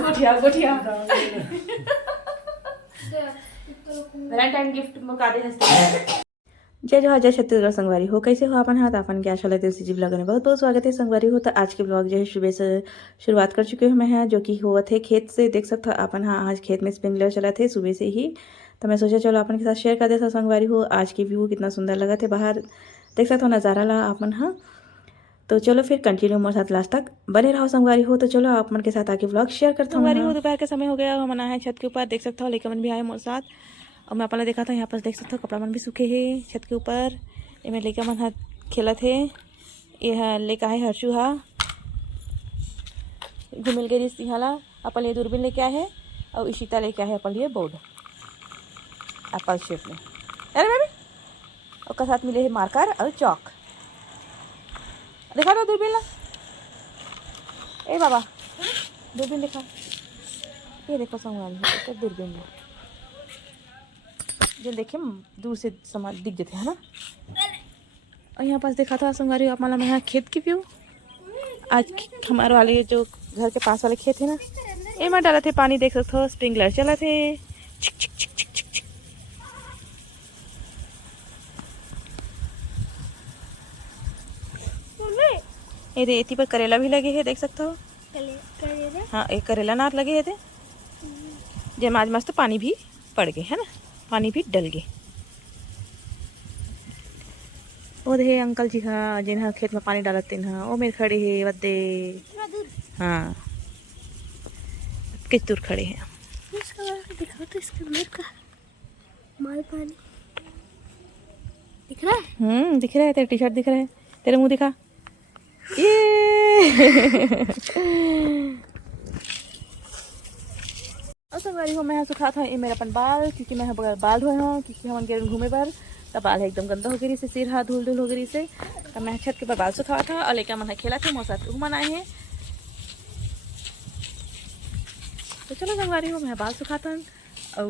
गोठिया गोठिया Valentine gift मुकादे हंसते जय जोहार जय छत्तीसगढ़ संगवारी हो। कैसे हो अपन हाथ अपन क्या चले थे जी ब्लॉग में बहुत बहुत स्वागत है संगवारी हो। तो आज के ब्लॉग जो है सुबह से शुरुआत कर चुके हूँ मैं है जो कि हुआ थे खेत से देख सकते हो अपन। हाँ आज खेत में स्प्रिंकलर चला थे सुबह से ही, तो मैं सोचा चलो अपन के साथ शेयर कर देता संगवारी हो। आज की व्यू कितना सुंदर लगा थे बाहर देख सकते हो नज़ारा ला अपन। हाँ तो चलो फिर कंटिन्यू मेरे साथ लास्ट तक बने रहो संगवारी हो। तो चलो आप मन के साथ आके ब्लॉग शेयर करता हूँ संगवारी हो। दोपहर का समय हो गया, हम आए हैं छत के ऊपर देख सकते हो, लेकर मन भी आए मेरे साथ। और मैं अपना देखा था यहाँ पर देख सकते हो कपड़ा मन भी सूखे है छत के ऊपर। ये मैं लेकर मन हाथ खेला थे, ये लेकर आए हर्षु हा घूमिल गई सिंहाला अपन ये दूरबीन लेके आए हैं और इशिता लेके आए अपन ये बोर्ड एप्पल शेप में। अरे बेबी उसका साथ मिले है मार्कर और चौक। दिखा दो दूरबीन ला, ए बाबा दूरबीन दिखा, ये देखो संगवारी दूरबीन ला जो देखे दूर से समा दिख जाते है ना। और यहाँ पास देखा था संगवारी आप माला में यहाँ खेत की व्यू। आज हमारे वाले जो घर के पास वाले खेत है ना, ये मैं डाला थे पानी देख सकते हो, स्प्रिंकलर चला थे छिक छिक छिक छिक छिक छिक। ये रेती पर करेला भी लगे हैं देख सकते हो। हाँ एक करेला नार लगे है थे जब आज मस्त पानी भी पड़ गए है ना, पानी भी डल गए। वो दे अंकल जी हाँ जिन्हें खेत में पानी डालते हैं वो मेरे खड़े है वद्दे। हाँ किस दूर खड़े हैं दिखा तो इसके अंदर का माल पानी दिख रहा है। दिख रहा है, तेरा टी शर्ट दिख रहा है, तेरा मुंह दिखा ये और संगवारी हो। मैं यहाँ सुखा था ये मेरा अपन बाल, क्योंकि मैं बगैर बाल धोए हूँ क्योंकि हम गए घूमे पर तब बाल एकदम गंदा हो गई से, सिर हाथ धूल धूल हो गई से। तब मैं छत के ऊपर बाल सुखा था और लेकर मन खेला था मेरे साथ घूमन आए हैं। तो चलो संगवारी हो मैं बाल सुखाता हूँ और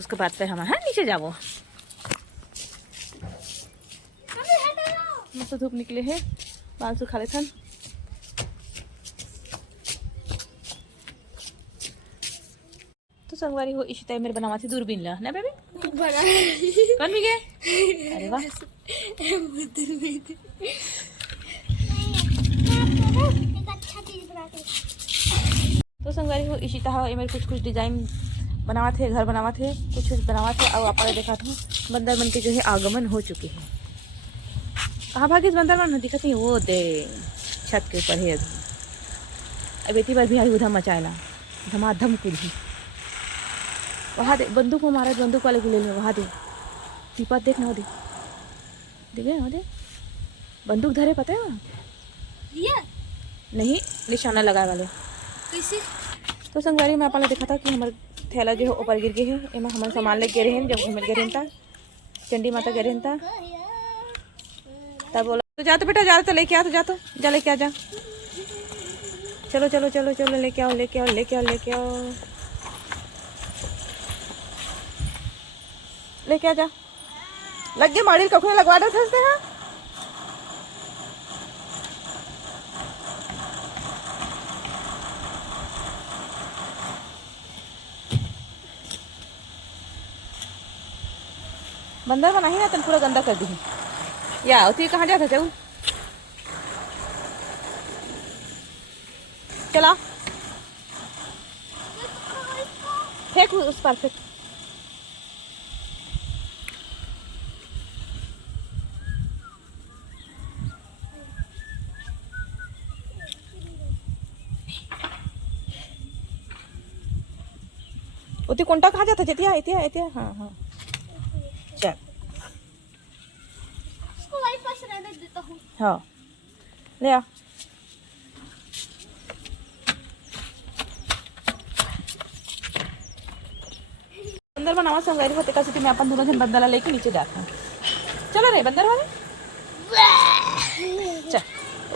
उसके बाद फिर हम नीचे जाओ। मस्त धूप निकले है बाल सुखा लेते हैं। तो संगवारी हो इशिता मेरे बनावा थी दूरबीन ला ना बेबी कौन भी गए। अरे वाह तो संगवारी हो इशिता हो ये मेरे कुछ डिजाइन बनावा थे, घर बनावा थे, कुछ बनावा थे। और आप देखा था बंदर मन के जो है आगमन हो चुके हैं। कहाँ भागी बंदर मन दिखत नहीं, वो दे छत के ऊपर है। अब इतनी बार भी आई उधम मचाएला धमाधम कुल्ही वहाँ दे बंदूक में मारा, बंदूक वाले को ले लो वहाँ दे दीपक देख ना, दे देखे वहाँ दे बंदूक धरे पता है वहाँ नहीं निशाना लगाए वाले कैसे। तो संगवारी में अपन देखा था कि हमारे थैला जो है ऊपर गिर गए हैं, एम हमारे सामान लेके गए हैं जब घूम गए रहता चंडी माता गए रहता तब बोला तो जा तो बेटा जा तो लेके आ, तो जा लेके आ जा, चलो चलो चलो चलो लेके आओ लेके आओ लेके आओ लेके आओ लेके आ जा। लग गए माड़ी कखने लगवा दो थे हैं। बंदर बना ही ना तन पूरा गंदा कर दी या होती कहाँ जाता जाऊ चला फेंक उस पर फेंक। उती कोणता कहाँ जाता जेतिया एतिया एतिया हाँ हाँ चल इसको वहीं पास रहने देता हूँ। हाँ ले आ। बंदर बनावा संगवारी होते का मैं अपन दोनों दिन बंदला लेके नीचे जाता हूँ। चलो रे बंदर वाले चल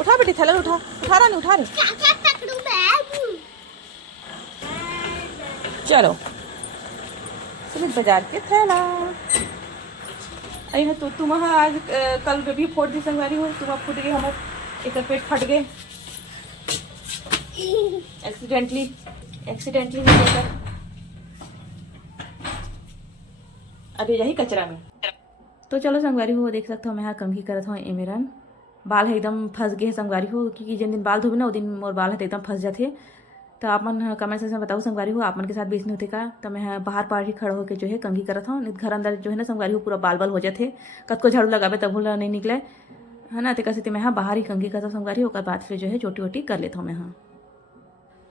उठा बेटी थैला उठा, उठा रहा नहीं उठा रही चलो सुमित बाजार के थैला अरे तो तुम आज कल बेबी फोड़ दी संगवारी हो, तुम फूट गए हमारे एक पेट फट गए एक्सीडेंटली हो गया अभी यही कचरा में। तो चलो संगवारी हो देख सकते हो मैं यहाँ कंघी करत हूँ ए मेरन बाल है एकदम फंस गए संगवारी हो क्योंकि जिन दिन बाल धोबे ना वो दिन मोर बाल है तो एकदम फंस जाते। तो आप मन कमेंट सेक्शन में बताओ संगवारी हो आप मन के साथ भी इसने होते का। तो मैं बाहर पार ही खड़ा होकर जो है कंघी करत हूँ नहीं घर अंदर जो है ना संगवारी हो पूरा बाल बाल हो जाते कतको झाड़ू लगावे तब भूल नहीं निकले है ना। तो कैसे मैं यहाँ बाहर ही कंघी करता हूँ संगवारी होकर बाद फिर जो है चोटी वोटी कर लेता हूँ मैं यहाँ।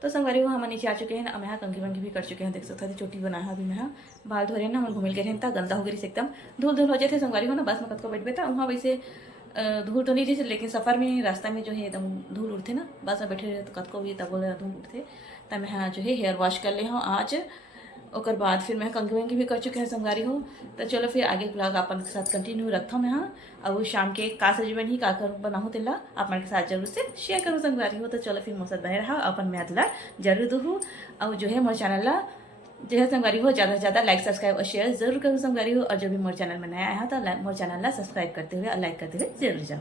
तो संगवारी हम नीचे आ चुके हैं ना मैं यहाँ कंघी वंघी भी कर चुके हैं देख सकते हैं चोटी बनाया अभी मैं यहाँ बाल धो रहे हैं ना हम घूमिल के रहता गंदा हो गई एकदम धूल हो जाते संगवारी हो ना बस में कत को बैठ बैठा वहाँ वैसे धूल तो नहीं रही लेकिन सफ़र में रास्ता में जो है एकदम धूल उड़ते ना बस में बैठे रहे तो कत को भी तब धूल उड़ते तब मैं यहाँ जो है हेयर वॉश कर ले हूँ आज और बाद फिर मैं कंघी वंघी भी कर चुके हैं संगवारी हो। तो चलो फिर आगे ब्लॉग अपन के साथ कंटिन्यू रखता हूँ मैं यहाँ और शाम के का सजी बनी का कर बनाऊँ तेला अपन के साथ जरूर से शेयर करूँ संगवारी हो। तो चलो फिर मोर बने रहा अपन मैं अदला जरूर दूँ और जो है मोर चैनल ला जो है संगवारी हो ज़्यादा से ज़्यादा लाइक सब्सक्राइब और शेयर जरूर करूँ संगवारी हो। और जो भी मोर चैनल में नया आया तो मोर चैनल ला सब्सक्राइब करते हुए और लाइक करते हुए जरूर जाओ।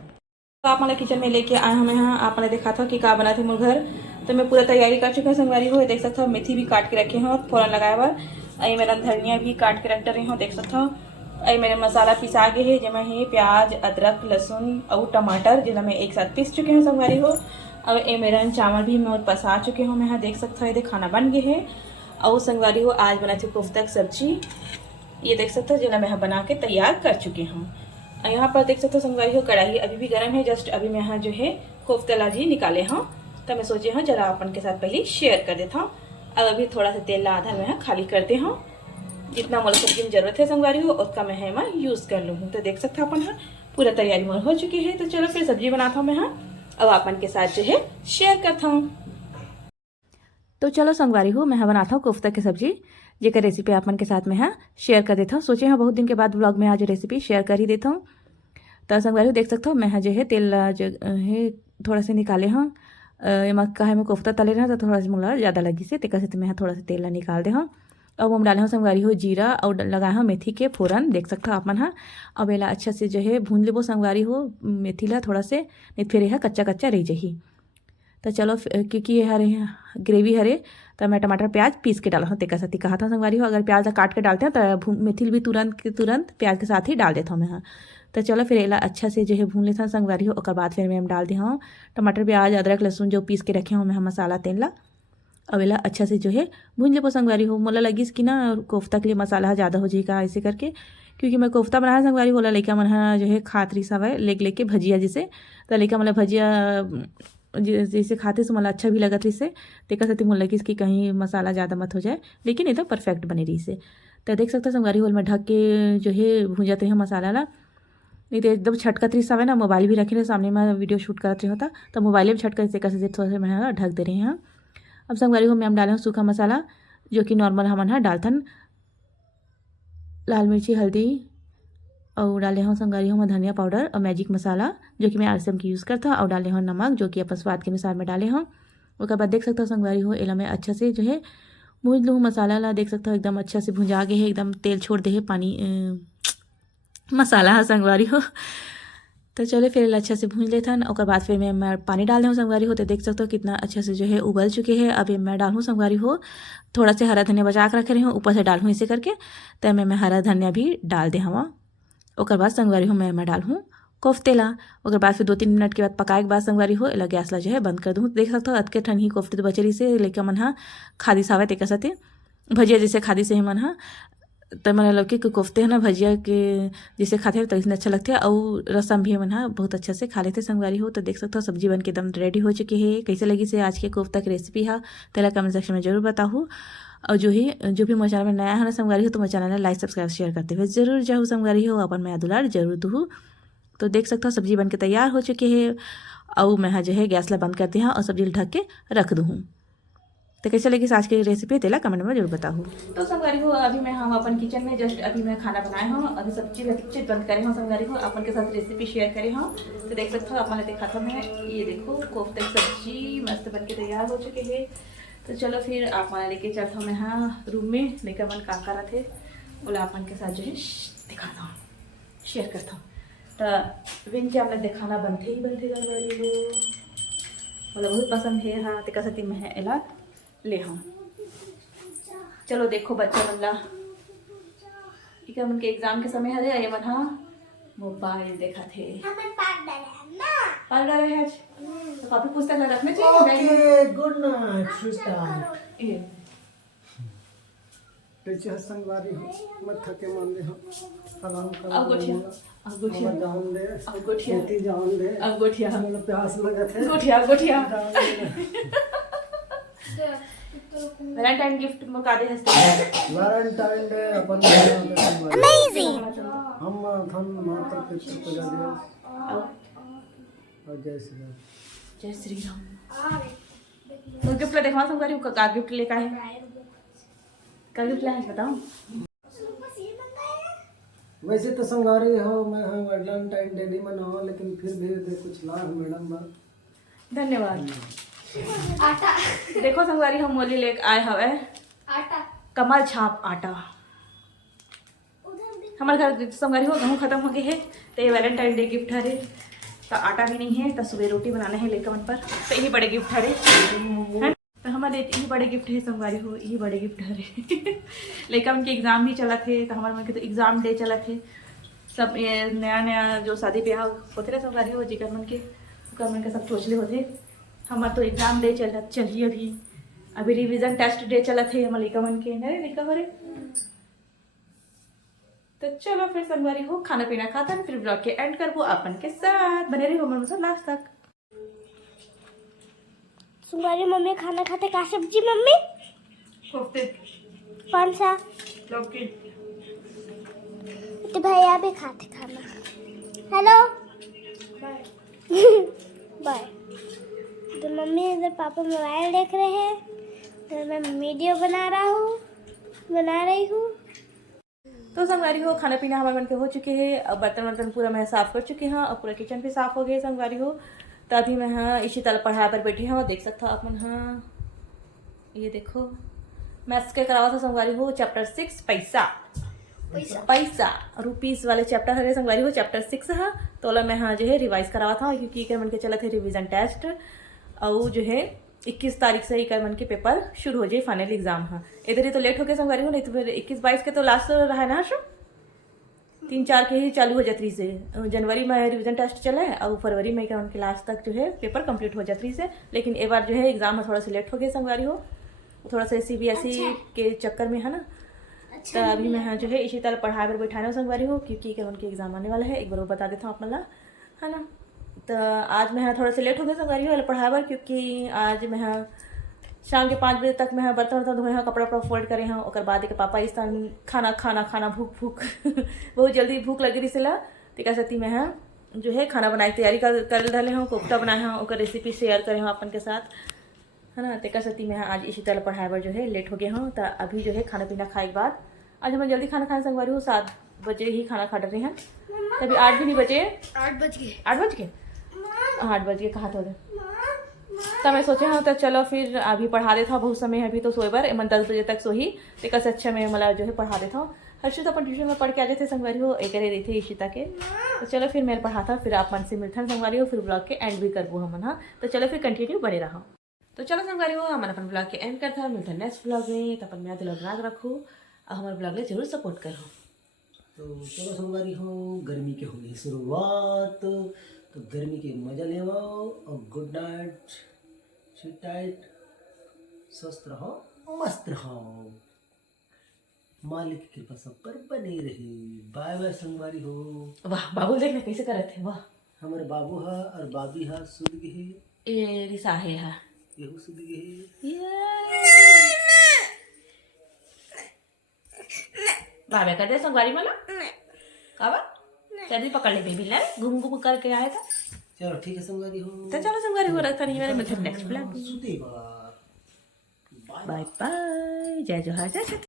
तो आप हमारे किचन में लेके आए हमें यहाँ आप मैंने देखा था कि क्या बना थे मोर घर। तो मैं पूरा तैयारी कर चुका हूँ संगवारी हो देख सकते हो मेथी भी काट के रखे हैं और फ़ौरन लगाए हुआ अई मेरा धनिया भी काट के रख रही हूँ देख सकते हो। अई मेरे मसाला पिसा गए है जिसमें है प्याज अदरक लहसुन और टमाटर जिन्हें मैं एक साथ पीस चुके हैं संगवारी हो। और ये मेरा चावल भी मैं पसा चुके हूँ मैं यहाँ देख सकते हो ये खाना बन गए है। और संगवारी हो आज बना थी कोफ्ता की सब्जी ये देख सकते हो जिन्हें मैं बना के तैयार कर चुकी हूँ। यहाँ पर देख सकते हो संगवारी हो कढ़ाई अभी भी गर्म है जस्ट अभी मैं यहाँ जो है कोफ्ता भी निकाले हूँ। तो मैं सोचे हूँ जरा अपन के साथ पहले शेयर कर देता हूँ। अब अभी थोड़ा सा तेल आधा मैं यहाँ खाली करते हूँ जितना मोल सब्जी में जरूरत है संगवारी हो उसका मैं यहाँ यूज़ कर लूँ। तो देख सकते हो अपन यहाँ पूरा तैयारी मोल हो चुकी है। तो चलो फिर सब्जी बनाता हूँ मैं यहाँ अब अपन के साथ जो है शेयर करता हूँ। तो चलो संगवारी हो मैं बनाता हूँ कोफ्ता की सब्जी जेकर रेसिपी अपन के साथ में यहाँ शेयर कर देता हूँ। सोचे हाँ बहुत दिन के बाद ब्लॉग में आज रेसिपी शेयर कर ही देता हूँ। तो संगवारी हो देख सकते हो मैं जो है तेल जो है थोड़ा सा निकाले हाँ मक्का है मैं कोफ्ता तले रहा तो थोड़ा सा मुला ज़्यादा लगी से तेका से मैं थोड़ा सा तेल निकाल दे हाँ। अब हम डाले हूँ संगवारी हो जीरा और लगाए हूँ मेथी के फोरन देख सकते हो आप मन हाँ। अब एला अच्छा से जो है भून लेबो संगवारी हो मेथी ला थोड़ा से नहीं फिर यह कच्चा कच्चा रह जाही। तो चलो क्योंकि ये हरे ग्रेवी हरे तो मैं टमाटर प्याज पीस के डाला हूँ तेका साथी कहा था संगवारी हो अगर प्याज काट के डालते हैं तो मेथी भी तुरंत प्याज के साथ ही डाल देता हूँ मैं हाँ। तो चलो फिर एला अच्छा से जो है भून लेता संगवारी हो और बाद फिर मैं डाल दी हूँ टमाटर प्याज अदरक लहसुन जो पीस के रखे हूँ मैं मसाला तेल ला अब एला अच्छा से जो है भून ले संगवारी हो। मोला लगी कि ना कोफ्ता के लिए मसाला ज़्यादा हो जाएगा ऐसे करके क्योंकि मैं कोफ्ता बनाया संगवारी होला लड़का मन जो है खातरी सब है लेके भजिया जैसे तो लड़का मतलब भजिया जैसे खाते से मला अच्छा भी लगा था इससे तेका साथी मोला लगी कि कहीं मसाला ज़्यादा मत हो जाए लेकिन एकदम परफेक्ट बने रही से। तो देख सकते संगवारी होल में ढक के जो है भून जाते हैं मसाला ला नहीं तो एकदम छटकत रही सब है ना मोबाइल भी रखे रहे सामने में वीडियो शूट करते होता तो मोबाइल भी छटकत तेका से थोड़ा सा मैं ढक दे रहे हैं। अब संगवारी हो में हम डाले हैं सूखा मसाला जो कि नॉर्मल हमन है डालथन लाल मिर्ची हल्दी और डाले हूँ संगवारी हूँ धनिया पाउडर और मैजिक मसाला जो कि मैं आरसीएम की यूज़ करता और डाले हूँ नमक जो कि अपन स्वाद के अनुसार में डाले हूँ। उसके बाद देख सकते हो संगवारी हो एला मैं अच्छा से जो है भून लूँ मसाला ला देख सकते हो एकदम अच्छा से भुंजा गए है एकदम तेल छोड़ दे है पानी मसाला है संगवारी हो। तो चलो फिर अच्छा से भून लेता है और बाद फिर मैं पानी डाल दूँ संगवारी हो। तो देख सकते हो कितना अच्छा से जो है उबल चुके हैं। अब मैं डालूँ संगवारी हो थोड़ा से हरा धनिया बचा के रखे रही हूँ ऊपर से डालूँ इसे करके तो मैं हरा धनिया भी डाल दे हवा और बाद संगवारी हो मैं डालूँ कोफ्ते ला और बाद फिर 2-3 मिनट के बाद पकाए के बाद संगवारी हो एला गैस ला जो है बंद कर दूँ। देख सकते हो अतके ठन ही कोफ्ते तो बचेरी से लेकर मन हाँ खादी सावे तेका साथे भजिया जैसे खादी से ही मन हाँ तो मैंने लौकी के कोफ्ते है ना भजिया के जैसे खाते हैं तो इसमें अच्छा लगते हैं और रसम भी मन हाँ बहुत अच्छा से खा लेते संगवारी हो। तो देख सकते हो सब्जी बन के एकदम रेडी हो चुकी है। कैसे लगी से आज के कोफ्ता की रेसिपी है तेला कमेंट सेक्शन में जरूर बताऊँ। और जो भी मेरे चैनल में नया है ना संगवारी हो तो मेरे चैनल लाइक सब्सक्राइब शेयर करते हुए जरूर जाऊँ संगवारी हो अपन मैं दुलार जरूर दूँ। तो देख सकते हो सब्जी बन के तैयार हो चुकी है और मैं जो है गैस ला बंद करती हूँ और सब्जी ढक के रख दूँ। तो कैसे लगी आज की रेसिपी तेला कमेंट में जरूर बताऊँ। तो संगवारी हो अभी मैं हम अपन किचन में जस्ट अभी मैं खाना बनाए हूँ अभी सब्जी बंद करे हूँ संगवारी हो अपन के साथ रेसिपी शेयर करे हूँ। तो देख सकते हो अपन देखा था मैं ये देखो कोफ्ते की सब्जी मस्त बन के तैयार हो चुके हैं। तो चलो फिर आप माना लेके चलता हूँ मैं हाँ रूम में लेकर मन का रहा थे बोला अपन के साथ जो है दिखाता हूँ शेयर करता हूँ। तो विन के हमने दिखाना बनते ही बनते संगवारी हो मला बहुत पसंद है हाँ त्यासाठी मैं एला ले हाँ चलो देखो बच्चा मनला इका मन के एग्जाम के समय हरे ये मन हाँ मोबाइल देखा थे पाल डाले है आज तो काफी पुस्तक रखने चाहिए बैग में। ओके गुड नाइट स्वीटहार्ट ये, टीचर संगवारी हो मत थके मान दे हो आराम कर अब गोठिया अब गोठिया जान दे अब गोठिया खेती जान दे अब गोठिया मतलब प्यास लगा थे गोठिया गोठिया जान दे। वैलेंटाइन गिफ्ट में कादे हस्ते वैलेंटाइन डे अपन अमेजिंग हम थन माता पिता को जा दे और जय श्री राम जय श्री राम तो गिफ्ट देखवा संगवारी का गिफ्ट लेका है का गिफ्ट लाया है बताओ वैसे तो संगवारी हो मैं हाँ वैलेंटाइन डे नहीं मनाओ लेकिन फिर भी दे कुछ ला मैडम बा धन्यवाद आटा देखो संगवारी हम मोली लेके आए हवे आटा कमल छाप आटा हमारे घर संगवारी हो गेहूँ खत्म हो गए है तो ये वैलेंटाइन डे गिफ्ट हरे तो आटा भी नहीं है तो सुबह रोटी बनाना है लेकर मन पर तो यही बड़े गिफ्ट हरे हैं तो हमारे यही बड़े गिफ्ट है संगवारी हो यही बड़े गिफ्ट हरे लेकर उनके एग्जाम भी चला थे तो हमारे मन के तो एग्जाम डे चला थे सब ये नया नया जो शादी ब्याह होते रहे संगवारी हो जिकर मन के सब सोचले होते हमारे तो एग्जाम डे चलिए अभी रिवीजन टेस्ट डे चला थे हमारे लिखा मन के नहीं लिखा हो रे तो चलो फिर संगवारी हो खाना पीना खाता है फिर ब्लॉग के एंड करबो अपन के साथ बने रही हो मतलब लास्ट तक। तुम्हारी मम्मी खाना खाते का सब्जी मम्मी कोफ्ते कौन सा लौकी तो भैया भी खाते खाना हेलो बाय तो मम्मी इधर पापा मोबाइल देख रहे हैं तो मैं वीडियो बना रही हूँ तो संगवारी हो खाना पीना हमारे मन के हो चुके हैं अब बर्तन वर्तन पूरा मैं साफ कर चुकी हूँ और पूरा किचन भी साफ हो गया संगवारी हो तो अभी मैं हाँ इसी तरह पढ़ाई पर बैठी हूँ देख सकता अपन हाँ ये देखो मैथ्स के करावा था संगवारी हो चैप्टर 6 पैसा रुपीस वाले चैप्टर हरे संगवारी हो चैप्टर 6 है तो मैं हाँ जो है रिवाइज करावा था क्योंकि कर मन के चला थे रिवीजन टेस्ट और जो है 21 तारीख से ही कर मन के पेपर शुरू हो जाए फाइनल एग्जाम हाँ इधर ही तो लेट हो गया संगवारी हो नहीं तो फिर 21-22 के तो लास्ट रहा है ना हर्ष 3-4 के ही चालू हो जाती से जनवरी में रिवीजन टेस्ट चला है और फरवरी में क्या उनके लास्ट तक जो है पेपर कंप्लीट हो जाती से लेकिन एक बार जो है एग्जाम में थोड़ा सा लेट हो गया संगवारी हो थोड़ा सा CBSE के चक्कर में है ना तो अभी मैं जो है इसी तरह पढ़ाई पर बैठाना संगवारी हो क्योंकि क्या उनके एग्जाम आने वाला है एक बार वो बता देता हूँ अपना है ना तो आज मैं थोड़ा सा लेट हो गया संगवारी हो पढ़ाई पर क्योंकि आज मैं शाम के 5 बजे तक मैं बर्तन वर्तन धोए हाँ कपड़ा वपड़ा फोल्ड करे हाँ और बाद के पापा इस खाना खाना खाना भूख बहुत जल्दी भूख लगी रही सिला तो क्या सकती मैं जो है खाना बनाए तैयारी कर डाले हूँ कोफ्ता बनाए हाँ और रेसिपी शेयर करे हूँ अपन के साथ है ना तो क्या सकती मैं आज इसी तरह पढ़ाई पर जो है लेट हो गया हूँ तो अभी जो है खाना पीना खाए के बाद आज हमें जल्दी खाना खाने संगवारी हूँ 7 बजे ही खाना खा रहे हैं तभी 8 भी नहीं बजे 8 बज गए 8 बज गए कहा तो तब मैं सोचे हाँ तो चलो फिर अभी पढ़ा देता हूँ बहुत समय है अभी तो सोए बार मैं 10 बजे तक सोही तो कैसे अच्छा मैं मतलब जो है पढ़ा देता हूँ हर्षित अपन ट्यूशन में पढ़ के आ जाते संगवारी हो एक रही थी ईशिता के तो चलो फिर मैं पढ़ाता फिर आप मन से मिलता संगवारी हो फिर ब्लॉग के एंड भी करबो हम हाँ तो चलो फिर कंटिन्यू बने रहा तो चलो संगवारी हो हम अपन ब्लॉग के एंड करता मिलता नेक्स्ट ब्लॉग में तो अपन मैं दिल रखो और हमारे ब्लॉग में जरूर सपोर्ट करो तो चलो संगवारी हो गर्मी के होगी शुरुआत तो गर्मी के मजा ले और गुड नाइट स्वीट टाइट स्वस्थ रहो मस्त रहो मालिक की कृपा सब पर बनी रही बाय बाय संगवारी हो वाह बाबू देखना कैसे कर रहे थे वाह हमारे बाबू हा और बाबी हा सुध गए ये रिसा है हा ये सुध गए बाबा कर दे संगवारी मला काबा जल्दी पकड़ ले बेबी ले घूम घूम करके आया था चलो ठीक है संगवारी हो तो चलो संगवारी हो रखता नहीं मेरे मिलते नेक्स्ट ब्लॉग सुदेवा बाय बाय जय जोहार जय